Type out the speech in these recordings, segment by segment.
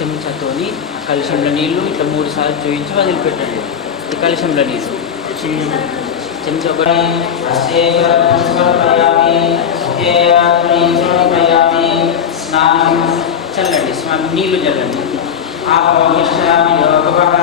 చెంచాతోని కలుషంలో నీళ్ళు ఇట్లా మూడు సార్లు చూపించి వదిలిపెట్టండి. ఈ కలుషంలో నీళ్ళు చెంచా ఒకటి చల్లండి. స్వామి చల్లండి. आप और निष्ठा में भगवान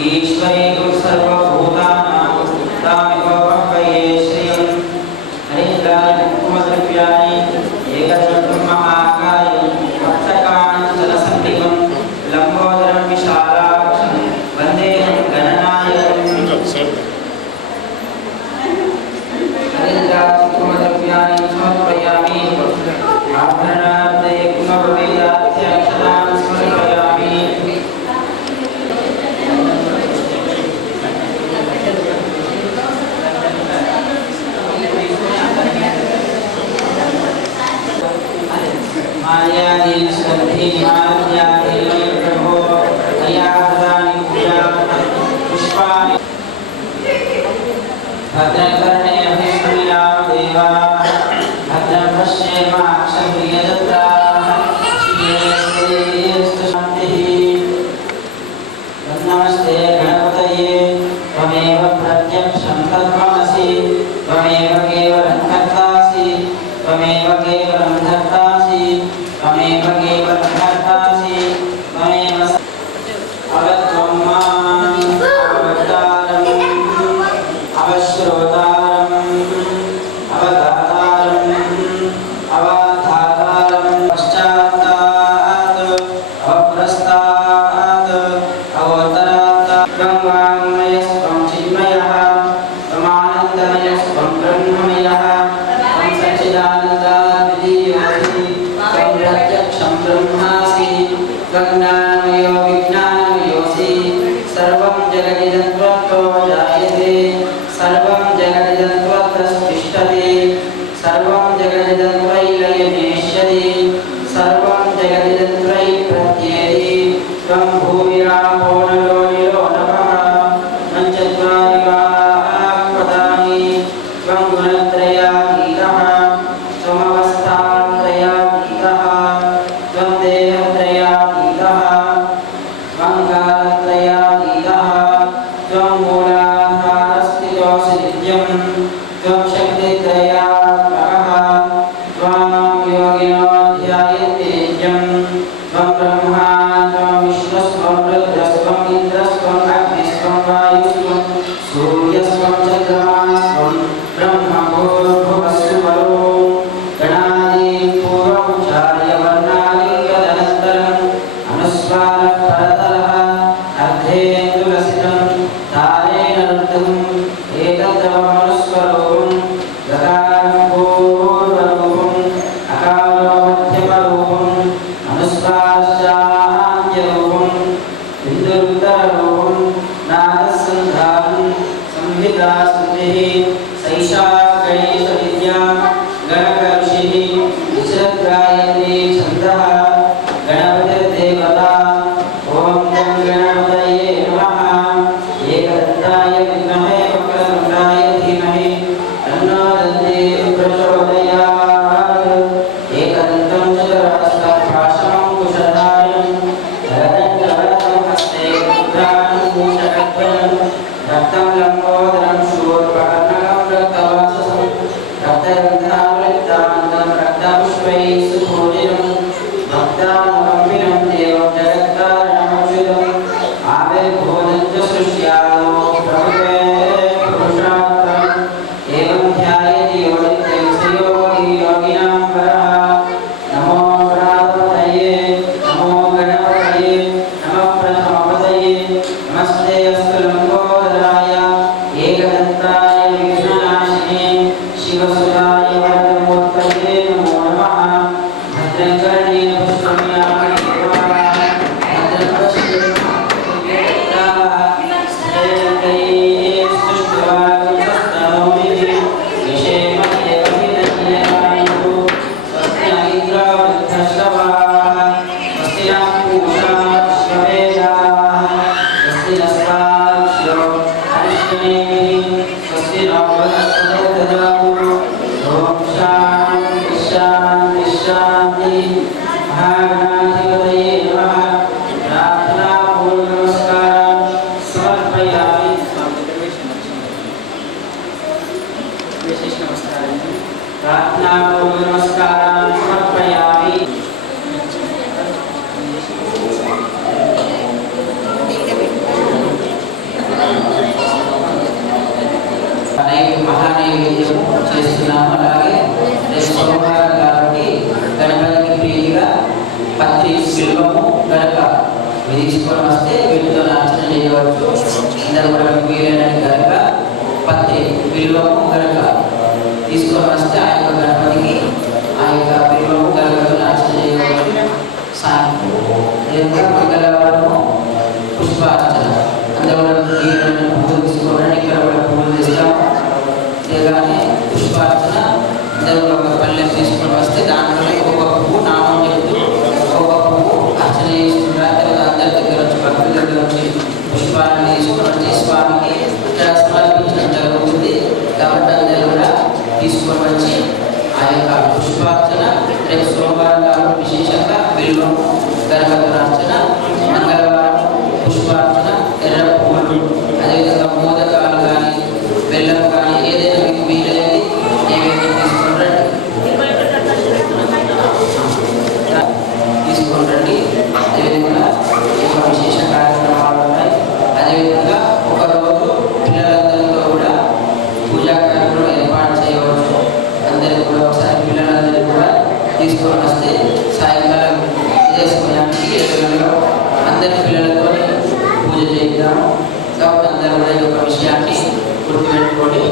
ईश्वरी सर्वभूतानां सुप्तामिव वह्वये श्रियं हरिन्द्राणि कुङ्कुमद्रव्याणि एकचक्रं महाकाय वत्सकाञ्चलसन्निभं लम्बोदरं विशालाक्षं वन्देहं गणनायकं हरिन्द्राणि कुङ्कुमद्रव्याणि समर्पयामि आभरणानि योगिनो Satu yang berapa kalau mau terus baca anda orang kira ছিল দেখা করে আসছেন చేసుకోవడానికి ఏదైనా అందరి పిల్లలతో పూజ చేద్దాం. కాబట్టి అందరూ కూడా ఈ విషయాన్ని గుర్తుపెట్టుకోండి.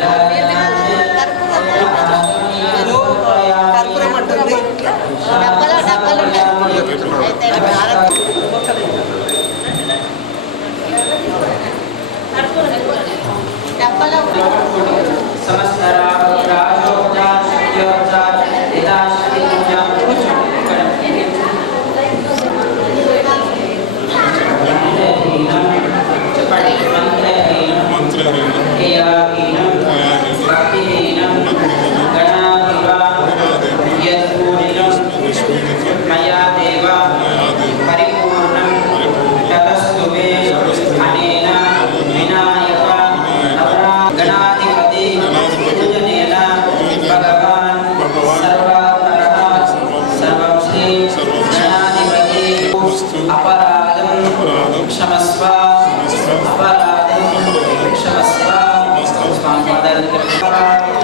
Gracias. Bye.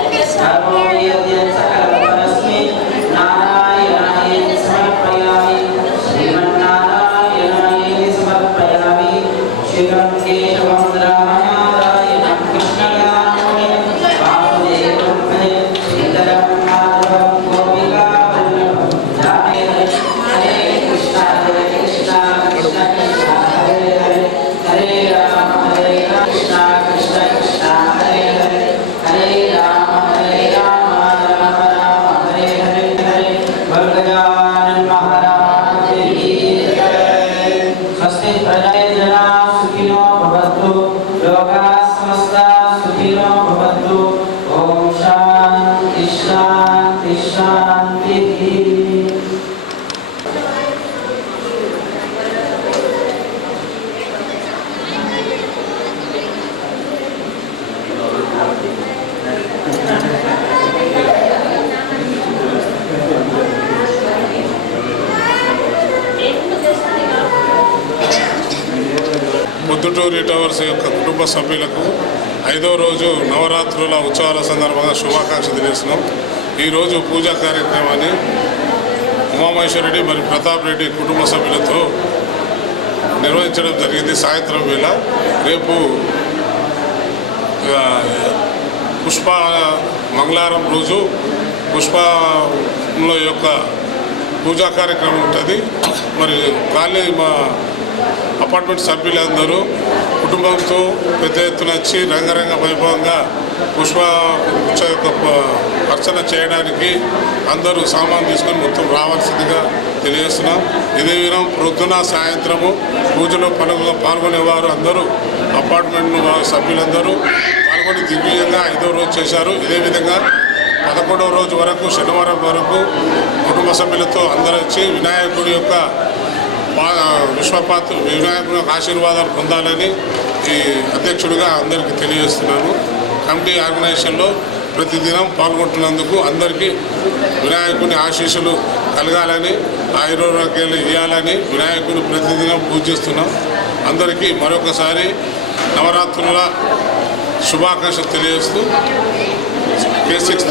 పొద్దుటూరి టవర్స్ యొక్క కుటుంబ సభ్యులకు ఐదో రోజు నవరాత్రుల ఉత్సవాల సందర్భంగా శుభాకాంక్షలు తెలియజేస్తున్నాం. ఈరోజు పూజా కార్యక్రమాన్ని ఉమామహేశ్వరరెడ్డి మరి ప్రతాప్ రెడ్డి కుటుంబ సభ్యులతో నిర్వహించడం జరిగింది. సాయంత్రం వేళ రేపు పుష్ప మంగళవారం రోజు పుష్పంలో యొక్క పూజా కార్యక్రమం ఉంటుంది. మరి ఖాళీ మా అపార్ట్మెంట్ సభ్యులందరూ కుటుంబంతో పెద్ద ఎత్తున వచ్చి రంగరంగ వైభవంగా పుష్ప అర్చన చేయడానికి అందరూ సామాన్ తీసుకొని మొత్తం రావాల్సిందిగా తెలియజేస్తున్నాం. ఇదే విధం ప్రొద్దున సాయంత్రము పూజలో పలుగుగా పాల్గొనేవారు అందరూ అపార్ట్మెంట్ సభ్యులందరూ పాల్గొని దిగ్విజయంగా ఐదో రోజు చేశారు. ఇదే విధంగా పదకొండవ రోజు వరకు శనివారం వరకు కుటుంబ సభ్యులతో అందరూ వచ్చి వినాయకుడి యొక్క పా- విశ్వపాత్ర వినాయకుడి ఆశీర్వాదాలు పొందాలని ఈ అధ్యక్షుడిగా అందరికీ తెలియజేస్తున్నాను. కమిటీ ఆర్గనైజేషన్లో ప్రతిదినం పాల్గొంటున్నందుకు అందరికీ వినాయకుని ఆశీస్సులు కలగాలని ఆయుర్వేదాలు ఇవ్వాలని వినాయకుని ప్రతిదినం పూజిస్తున్నాం. అందరికీ మరొకసారి నవరాత్రుల శుభాకాంక్షలు తెలియజేస్తూ కే సిక్స్